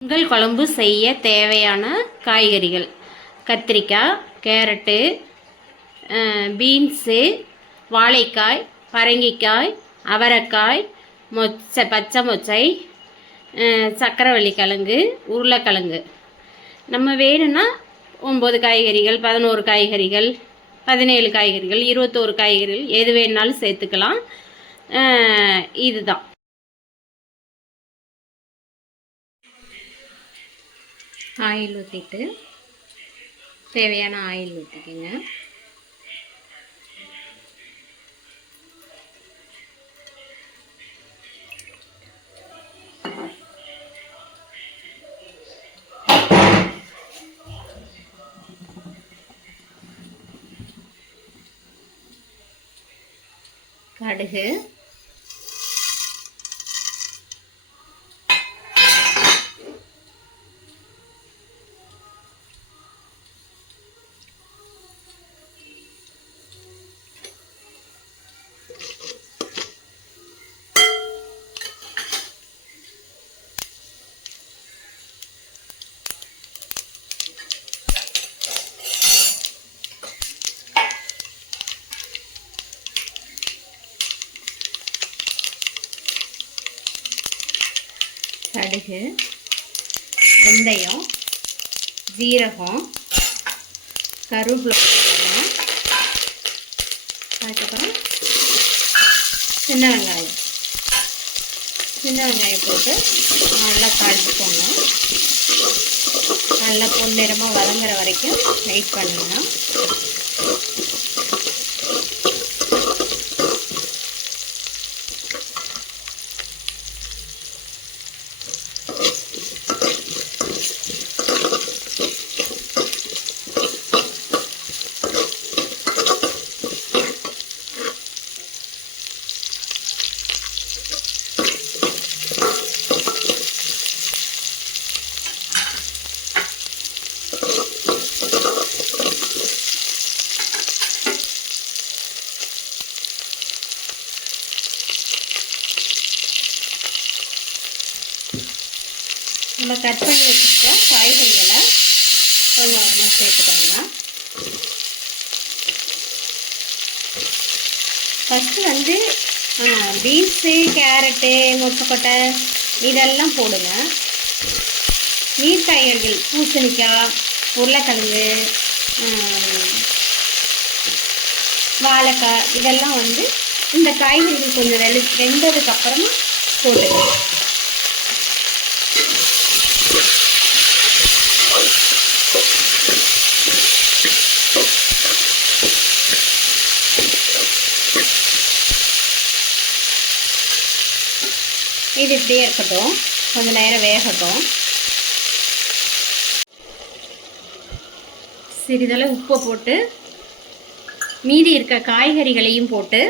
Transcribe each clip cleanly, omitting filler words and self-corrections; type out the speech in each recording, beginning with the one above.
பொங்கல் குழம்பு செய்ய தேவையான காய்கறிகள்: கத்திரிக்காய், கேரட்டு, பீன்ஸு, வாழைக்காய், பரங்கிக்காய், அவரைக்காய், பச்சை மொச்சை, சக்கரவள்ளி கிழங்கு, உருளைக்கிழங்கு. நம்ம வேணும்னா 9 காய்கறிகள், 11 காய்கறிகள், 17 காய்கறிகள், 21 காய்கறிகள் எது வேணுனாலும் சேர்த்துக்கலாம். இதுதான். ஆயில் ஊற்றிட்டு தேவையான ஆயில் ஊற்றிக்கோங்க. கடுகு, கடுகு, வெந்தயம், ஜீரகம், கருவேப்பிலை, அதுக்கப்புறம் சின்ன வெங்காயம் போட்டு நல்லா தாளிச்சுக்கோங்க. நல்லா பொன்னிறமாக வதங்குற வரைக்கும் வெயிட் பண்ணுங்க. நம்ம கட் பண்ணி வச்சுக்கிட்ட காய்கறிகளை கொஞ்சம் கொஞ்சமாக சேர்த்துக்கோங்க. ஃபஸ்ட்டு பீன்ஸு, கேரட்டு, முட்டைக்கொட்டை இதெல்லாம் போடுங்க. நீர் காய்கறிகள் பூசணிக்காய், உருளைக்கிழங்கு, வாழைக்காய் இதெல்லாம் இந்த காய்கறிகள் கொஞ்சம் வெந்ததுக்கப்புறமா போட்டுக்கணும். இது இப்படியே இருக்கட்டும், கொஞ்சம் நேரம் வேகட்டும். சிறிதளவு உப்பை போட்டு மீதி இருக்க காய்கறிகளையும் போட்டு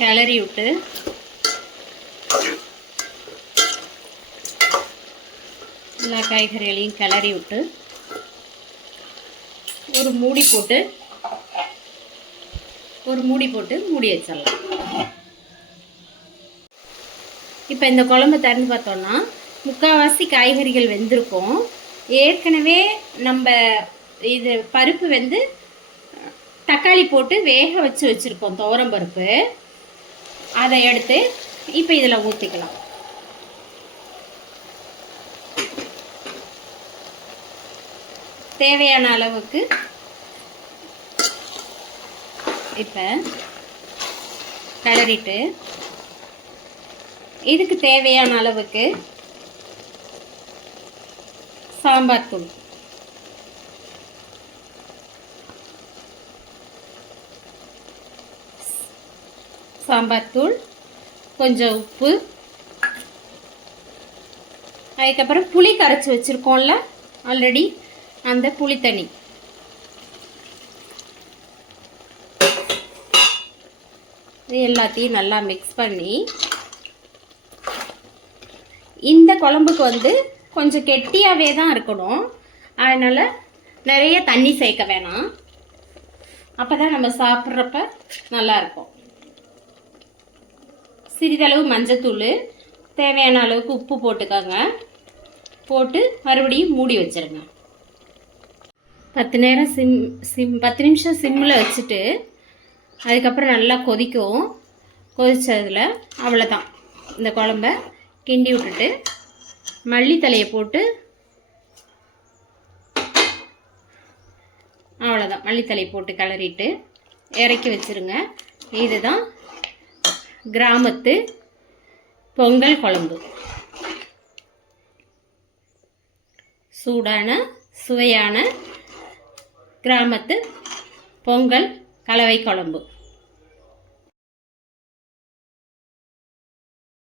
கிளறி விட்டு எல்லா காய்கறிகளையும் கிளறி விட்டு ஒரு மூடி போட்டு மூடி வச்சிடலாம். இப்போ இந்த குழம்பு திறந்து பார்த்தோன்னா முக்கால்வாசி காய்கறிகள் வெந்திருக்கும். ஏற்கனவே நம்ம இது பருப்பு தக்காளி போட்டு வேக வச்சுருக்கோம், துவரம் பருப்பு. அதை எடுத்து இப்போ இதில் ஊற்றிக்கலாம். தேவையான அளவுக்கு இப்போ கிளறிட்டு இதுக்கு தேவையான அளவுக்கு சாம்பார் தூள், கொஞ்சம் உப்பு, அதுக்கப்புறம் புளி கரைச்சி வச்சுருக்கோம்ல ஆல்ரெடி, அந்த புளி தண்ணி, இது எல்லாத்தையும் நல்லா மிக்ஸ் பண்ணி இந்த குழம்புக்கு கொஞ்சம் கெட்டியாகவே தான் இருக்கணும். அதனால் நிறைய தண்ணி சேர்க்க வேணாம். அப்போ தான் நம்ம சாப்பிட்றப்ப நல்லாயிருக்கும். சிறிதளவு மஞ்சத்தூள், தேவையான அளவுக்கு உப்பு போட்டுக்கோங்க. போட்டு மறுபடியும் மூடி வச்சிருங்க. 10 நிமிஷம் சிம்மில் வச்சுட்டு அதுக்கப்புறம் நல்லா கொதிக்கும். கொதித்ததில் அவ்வளோதான், இந்த குழம்ப கிண்டி விட்டுட்டு மல்லித்தலையை போட்டு அவ்வளோதான், மல்லித்தலை போட்டு கிளறிட்டு இறக்கி வச்சுருங்க. இதுதான் கிராமத்து பொங்கல் குழம்பு. சூடான சுவையான கிராமத்து பொங்கல் கலவை குழம்பு.